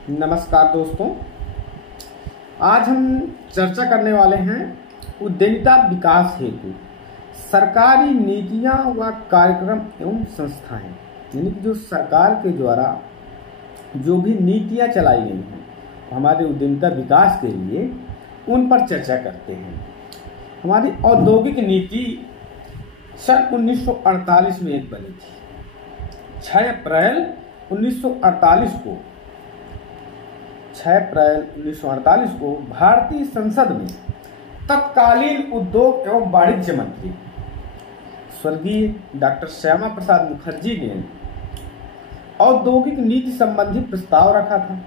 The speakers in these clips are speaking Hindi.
नमस्कार दोस्तों, आज हम चर्चा करने वाले हैं उद्यमिता विकास हेतु सरकारी नीतियां व कार्यक्रम एवं संस्थाएं। यानी कि जो सरकार के द्वारा जो भी नीतियां चलाई गई हैं हमारे उद्यमिता विकास के लिए, उन पर चर्चा करते हैं। हमारी औद्योगिक नीति सन 1948 में एक बनी थी। 6 अप्रैल 1948 को भारतीय संसद में तत्कालीन उद्योग एवं वाणिज्य मंत्री स्वर्गीय डॉक्टर श्यामा प्रसाद मुखर्जी ने औद्योगिक नीति संबंधी प्रस्ताव रखा था,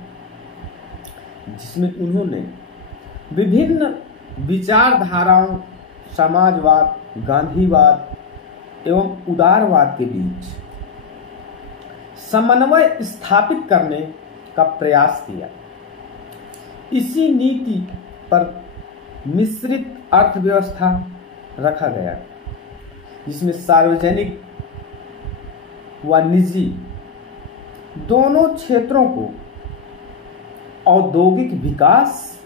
जिसमें उन्होंने विभिन्न विचारधाराओं समाजवाद, गांधीवाद एवं उदारवाद के बीच समन्वय स्थापित करने का प्रयास किया। इसी नीति पर मिश्रित अर्थव्यवस्था रखा गया, जिसमें सार्वजनिक व निजी दोनों क्षेत्रों को औद्योगिक विकास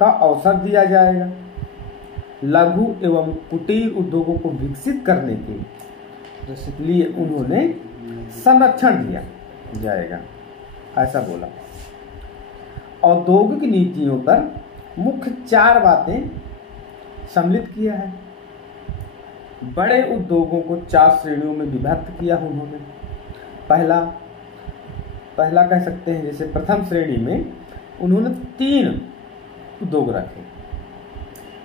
का अवसर दिया जाएगा। लघु एवं कुटीर उद्योगों को विकसित करने के लिए उन्होंने संरक्षण दिया जाएगा, ऐसा बोला। औद्योगिक नीतियों पर मुख्य 4 बातें सम्मिलित किया है। बड़े उद्योगों को 4 श्रेणियों में विभक्त किया उन्होंने। पहला कह सकते हैं, जैसे प्रथम श्रेणी में उन्होंने 3 उद्योग रखे।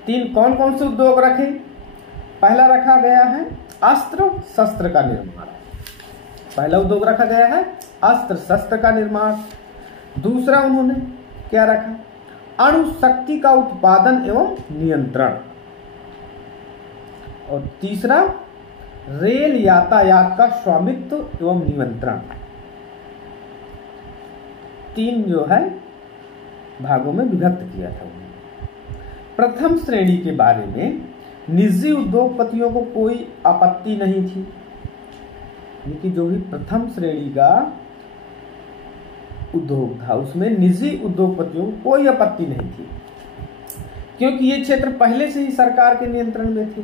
3 कौन कौन से उद्योग रखे? पहला रखा गया है अस्त्र शस्त्र का निर्माण। पहला उद्योग रखा गया है अस्त्र शस्त्र का निर्माण। दूसरा उन्होंने क्या रखा? अणु शक्ति का उत्पादन एवं नियंत्रण। और तीसरा रेल यातायात का स्वामित्व एवं नियंत्रण। 3 जो है भागों में विभक्त किया था उन्होंने। प्रथम श्रेणी के बारे में निजी उद्योगपतियों को कोई आपत्ति नहीं थी। कि जो भी प्रथम श्रेणी का उद्योग था उसमें निजी उद्योगपतियों को कोई आपत्ति नहीं थी, क्योंकि ये क्षेत्र पहले से ही सरकार के नियंत्रण में थे।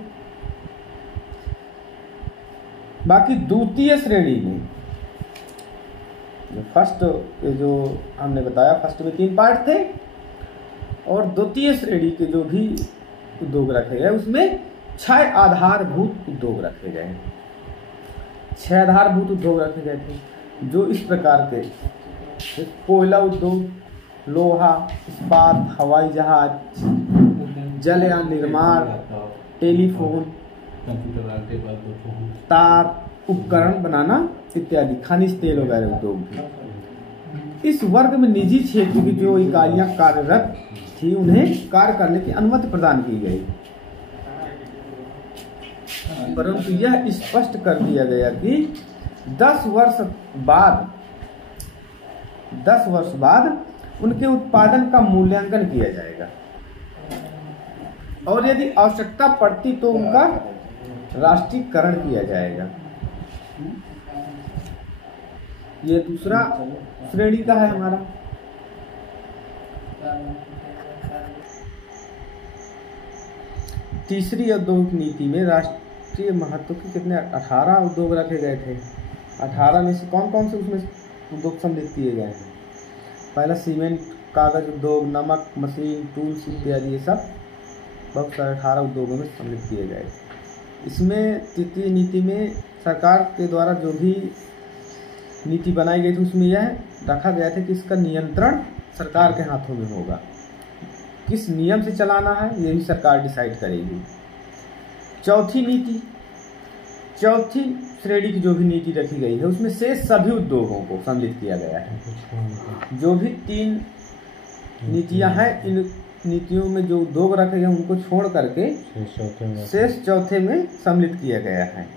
बाकी द्वितीय श्रेणी में फर्स्ट जो हमने बताया, फर्स्ट में 3 पार्ट थे, और द्वितीय श्रेणी के जो भी उद्योग रखे गए उसमें 6 आधारभूत उद्योग रखे गए। 6 आधारभूत उद्योग रखे गए थे, जो इस प्रकार के कोयला उद्योग, लोहा, इस्पात, हवाई जहाज, जलयान निर्माण, टेलीफोन, तार उपकरण बनाना इत्यादि, खनिज तेल वगैरह उद्योग भी। इस वर्ग में निजी क्षेत्र की जो इकाइयां कार्यरत थी उन्हें कार्य करने की अनुमति प्रदान की गई, परंतु यह स्पष्ट कर दिया गया कि 10 वर्ष बाद उनके उत्पादन का मूल्यांकन किया जाएगा, और यदि आवश्यकता पड़ती तो उनका राष्ट्रीयकरण किया जाएगा। ये दूसरा श्रेणी का है हमारा। तीसरी औद्योगिक नीति में राष्ट्रीय महत्व के कितने 18 उद्योग रखे गए थे। 18 में से कौन कौन से उसमें उद्योग सम्मिलित किए गए हैं? पहला सीमेंट, कागज उद्योग, नमक, मशीन, टूल्स इत्यादि, ये सब बहुत सारे 18 उद्योगों में सम्मिलित किए गए। इसमें तृतीय नीति में सरकार के द्वारा जो भी नीति बनाई गई थी उसमें यह रखा गया था कि इसका नियंत्रण सरकार के हाथों में होगा। किस नियम से चलाना है ये भी सरकार डिसाइड करेगी। चौथी श्रेणी की जो भी नीति रखी गई है उसमें से सभी उद्योगों को सम्मिलित किया गया है। जो भी 3 नीतियां हैं, इन नीतियों में जो उद्योग रखे गए उनको छोड़ करके शेष चौथे में सम्मिलित किया गया है।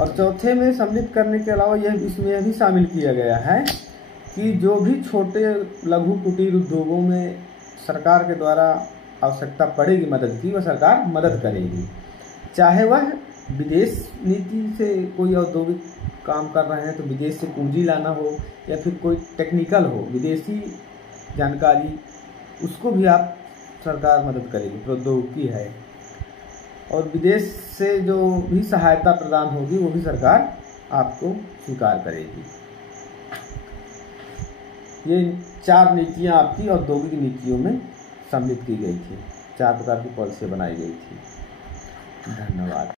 और चौथे में सम्मिलित करने के अलावा इसमें यह भी शामिल किया गया है कि जो भी छोटे लघु कुटीर उद्योगों में सरकार के द्वारा आवश्यकता पड़ेगी मदद की, वह सरकार मदद करेगी। चाहे वह विदेश नीति से कोई औद्योगिक काम कर रहे हैं तो विदेश से पूंजी लाना हो या फिर कोई टेक्निकल हो, विदेशी जानकारी, उसको भी आप सरकार मदद करेगी, प्रौद्योगिकी है। और विदेश से जो भी सहायता प्रदान होगी वो भी सरकार आपको स्वीकार करेगी। ये 4 नीतियाँ आपकी औद्योगिक नीतियों में सम्मिलित की गई थी, 4 प्रकार की पॉलिसी बनाई गई थी। धन्यवाद।